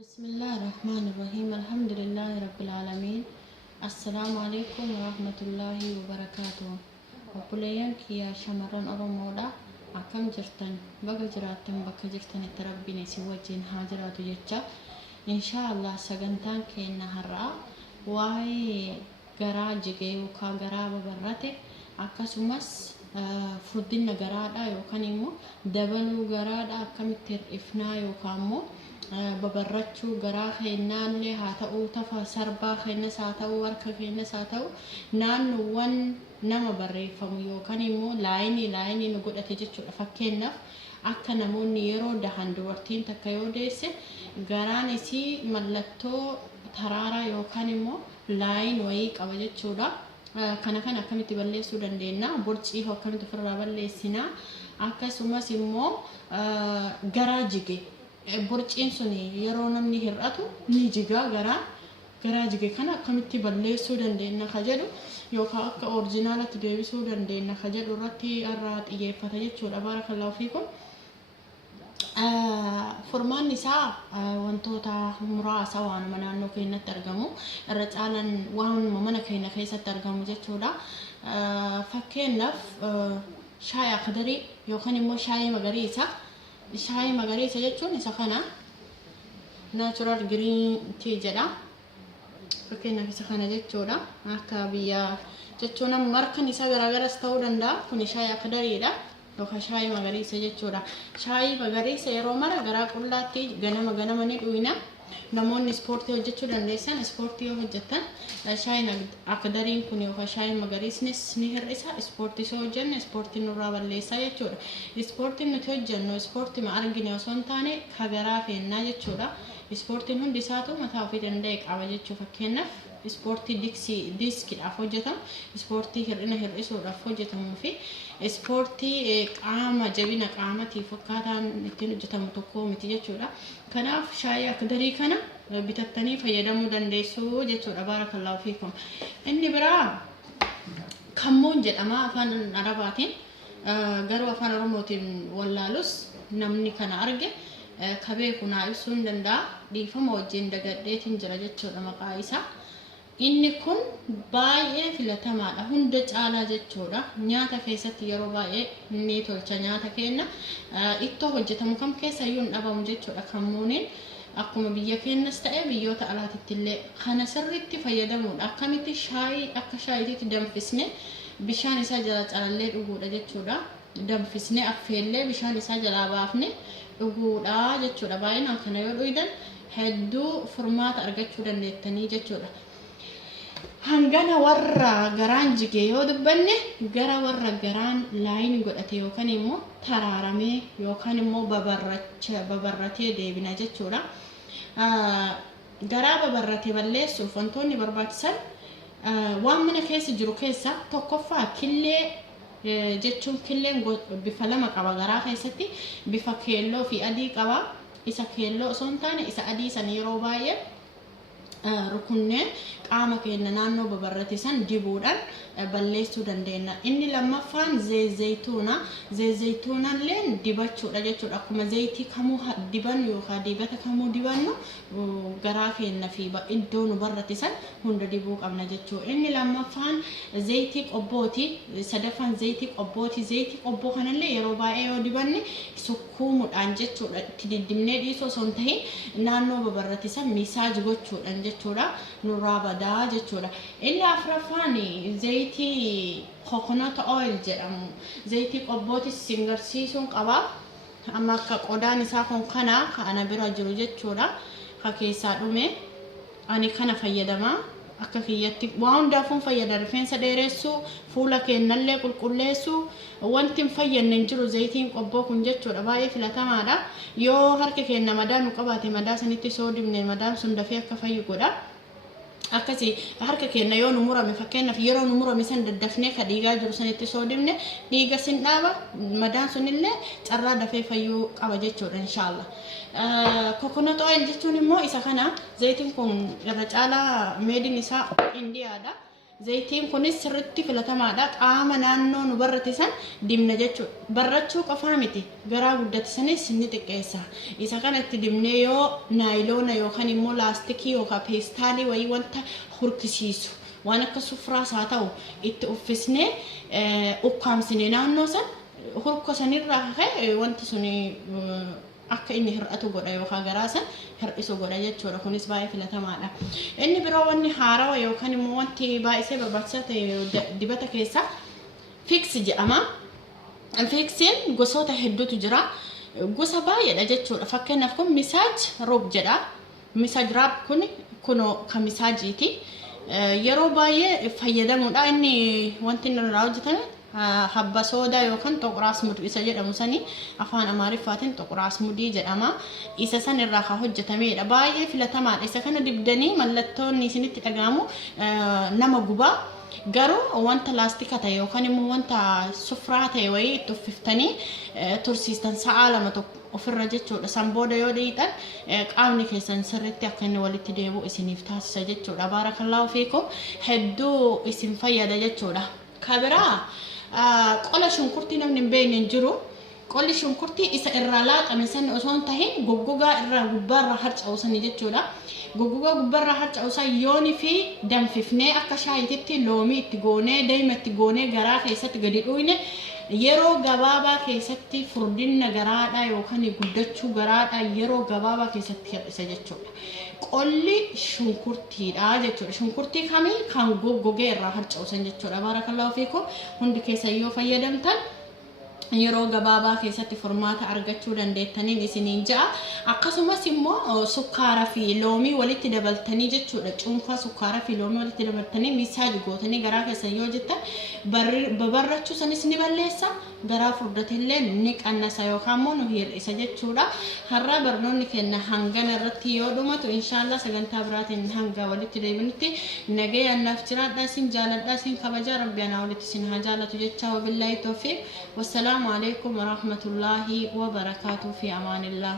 بسم الله الرحمن الرحيم الحمد لله رب العالمين السلام عليكم ورحمة الله وبركاته وقليانك يا شمران أرمودا أكم جرتن بقى جراتن بقى جرتن تربيني سوجين هاجرات جتة إن شاء الله سجنتان كينا هرا واي جراج جيوكا جراب برته أكسمس فردين جرادا يوكانيمو دبلو جرادا أكم ترفنا يوكامو babarrachuu garaa keenyaallee haa ta'uu tafa sarbaa keenyas haa ta'uu harka keenyas haa ta'uu naannoowwan nama barreeffamu yookaan immoo laayinii nu godhate jechuudha. Fakkeenyaaf akka namoonni yeroo dahan dubartiin takka yoo deesse garaan isii mallattoo taraaraa yookaan immoo laayin wayii qaba jechuudha. Kana akkamitti balleessuu dandeenya? Borcii akkamitti ofirraa balleessinaa? Akkasumas immoo garaa jige borciin suni yeroo namni hir'atu ni jigaa garaa jige kana akkamitti balleessuu dandeenya ka jedhu yookaan akka orijinaalatti deebisuu dandeenya ka jedhu irratti irraa xiyyeeffata jechuudha. Barakallahu fiikum. Furmaan isaa wantoota muraasa waanuma naannoo keenyatti argamu irra caalan waanuma mana keenya keessatti argamu jechuudha. Fakkeenyaaf shaayii akdarii yookaan immoo shaayii magariisa. Shaayii magariisa jechuun isa kana natural green tea jedha. Fakkeenyaaf isa kana jechuudha. Akka biyya jechuun markan isaa garaagaras ta'uu danda'a. Kun shaayii akdariidha yookaan shaayii magariisa jechuudha. Shaayii magariisa yeroo mara garaa qullaatti ganama ni dhuyina. Namoonni ispoortii hojjechuu dandeessan ispoortii yoo hojjetan shaayiin akdariin kun yookaan shaayiin magariisnis ni hir'isa. Ispoortii soo hojjenne ispoortiin nurraa balleessaa jechuudha. Ispoortiin nuti hojjennu ispoortii ma argine osoo hin taane ka garaa feennaa jechuudha. Ispoortiin hundi isaatu mataa ofii danda'e qaba jechuu. Fakkeenyaaf ispoortii diiskiidhaaf hojjetamu, ispoortii hir'ina hir'isuudhaaf hojjetamuu fi ispoortii qaama jabina qaamatiif akkaataan ittiin hojjetamu tokko miti jechuudha. Kanaaf shaayii akdarii kana bitattanii fayyadamuu dandeessu jechuudha. Barakallahu fiikum. Inni biraa kammoon jedhama afaan arabaatiin, garuu afaan oromootiin wallaalus namni kana arge ka beeku naa ibsuu hin danda'a. Dhiifama wajjin dagadheetiin jira jechuudha maqaa isaa. Inni kun baay'ee filatamaadha hunda caalaa jechuudha. Nyaata keessatti yeroo baay'ee ni tolcha nyaata keenya. Ittoo hojjetamu kam keessa iyyuu hin dhabamu jechuudha. Kammooniin akkuma biyya keenyas ta'e biyyoota alaatitti illee kana sirriitti fayyadamuudha. Akkamitti shaayii akka shaayiitti danfisne bishaan isaa jala calallee dhuguudha jechuudha. Danfisne affeellee bishaan isaa jalaa baafne dhuguudha jechuudha. Baay'inaan kana yoo dhuydan hedduu furmaata argachuu dandeettanii jechuudha. Hangana warra garaan jige yoo dubbanne gara warra garaan laayinii godhate yookaan immoo taraaramee yookaan immoo babarratee deebina jechuudha. Garaa babarratee balleessuuf wantoonni barbaachisan waan mana keessa jiru keessa tokkoffaa killee jechuun killeen bifa lama qaba garaa keessatti, bifa keelloo fi adii qaba. Isa keelloo osoo hin taane isa adii san yeroo baay'ee rukunnee qaama keenya naannoo babarrate san dibuudhaan balleessuu dandeenya. Inni lammaffaan zayituunallee dibachuudha jechuudha. Akkuma zayitii kamuu dibannu yookaan dibata kamuu dibannu garaa keenya fi iddoo nu barrate san hunda dibuu qabna jechuudha. Inni lammaffaan zayitii qobbooti. Sadaffaan zayitii qobbooti. Zayitii qobboo kanallee yeroo baay'ee yoo dibanne sukkuumuudhaan jechuudha. Itti diddimnee dhiisuu osoo hin tahin naannoo babarrate san miisaaj gochuudhaan jechuudha. Nurraa badaa jechuudha. Inni afuraffaan zayitii coconut oil jedhamu. Zayitii qobbootis singarsiisuun qaba. Amma akka qodaan isaa kun kana bira jiru jechuudha. Ka keessaa dhume ani kana fayyadama. Akka kiyyatti waan hundaafuun fayyada. Rifeensa dheeressuu, fuula keenyallee qulqulleessuu wanti hin fayyadne hin jiru zayitiin qobboo kun jechuudha. Baay'ee filatamaadha. Yoo harka keenya madaa nu qabaate madaa sanitti soo dibne madaan sun dafee akka fayyu godha. Akkasi harka keenya yoo nu murame fakkeenyaaf yeroo nu murame san daddafnee ka dhiigaa jiru sanitti soo dibne dhiiga sin dhaaba madaan sunillee carraa dafee fayyuu qaba jechuudha inshallah. Coconut oil jechuun immoo isa kana zayitiin kun irra caalaa meediin isaa Indiyaadha. Zaytiin kunis sirriitti filatamaadha. Qaama naannoo nu barrate san dibna jechuudha. Barrachuu qofaa miti. Garaa guddate sanis ni xiqqeessa. Isa kanatti dibnee yoo naayiloona yookaan immoo laastikii yookaan peestaalii wayii wanta hurkisiisu waan akka sufraas haa ta'u itti uffisnee ukkaamsine naannoo san hurka sanirraa ka'e wanti suni akka inni hir'atu godha yookaan garaa san hir'isu godha jechuudha. Kunis baay'ee filatamaadha. Inni biroo wanni haarawa yookaan immoo wanti baay'ee barbaachisaa ta'e dibata keessaa Fix jedhama. Fixiin gosoota hedduutu jira. Gosa baay'eedha jechuudha. Fakkeenyaaf kun misaaj roob jedha. Misaaj raab kunoo kan misaajiiti. Yeroo baay'ee fayyadamuudha. Inni wanti inni irraa hojjetame habba soodaa yookaan xoqraas mudii isa jedhamu sani afaan amaariffaatiin xoqraas mudii jedhama. Isa san irraa kan hojjetamedha. Baay'ee filatamaadha. Isa kana dibdanii mallattoon isinitti dhagahamu nama gubaa. Garuu wanta laastika ta'e yookaan immoo wanta sufraa ta'e wayii itti uffiftanii tursiistan sa'a lama tokko ofirra jechuudha. San booda yoo dhiitan qaamni keessan sirriitti akka inni walitti deebi'u isiniif taasisa jechuudha. Baarakallaahu fiikum hedduu isin fayyada jechuudha. Kabiraa qola shunkurtii namni hin beekne hin jiru. Qolli shunkurtii isa irraa laaqame san osoo hin tahin goggogaa irraa gubbaarraa harca'u sani jechuudha. Goggogaa gubbaarraa harca'u san yoonii fi danfifnee akka shaayititti loomii itti goonee daa'ima itti goonee garaa keessatti gadi dhuyne yeroo gabaabaa keessatti furdinna garaadhaa yookaan guddachuu garaadhaa yeroo gabaabaa keessatti hir'isa jechuudha. Qolli shunkurtiidha jechuudha. Shunkurtii kamii kan goggogee irraa harca'u san jechuudha. Baarakallaahu fiikum hundi keessan yoo fayyadamtan yeroo gabaabaa keessatti furmaata argachuu dandeettaniin isiniin ja'a. Akkasumas immoo sukkaaraa fi loomii walitti dabaltanii jechuudha. Cuunfaa sukkaaraa fi loomii walitti dabaltanii misaaji gootanii garaa keessan yoo jettan babarrachuu sanis ni balleessa. Garaa furdatillee ni qannasa yookaan immoo nu hir'isa jechuudha. Har'a barnoonni keenya hangana irratti yoo dhumatu inshaallah sagantaa biraatiin hanga walitti deebinutti nagaya naaf jiraadhaa isin jaaladhaa isin kabajaa rabbi anaa walitti isin haa jaalatu jecha wabillahi tawfiiq. Wassalamu alaikum warahmatullahi wabarakatuh fi amaanillah.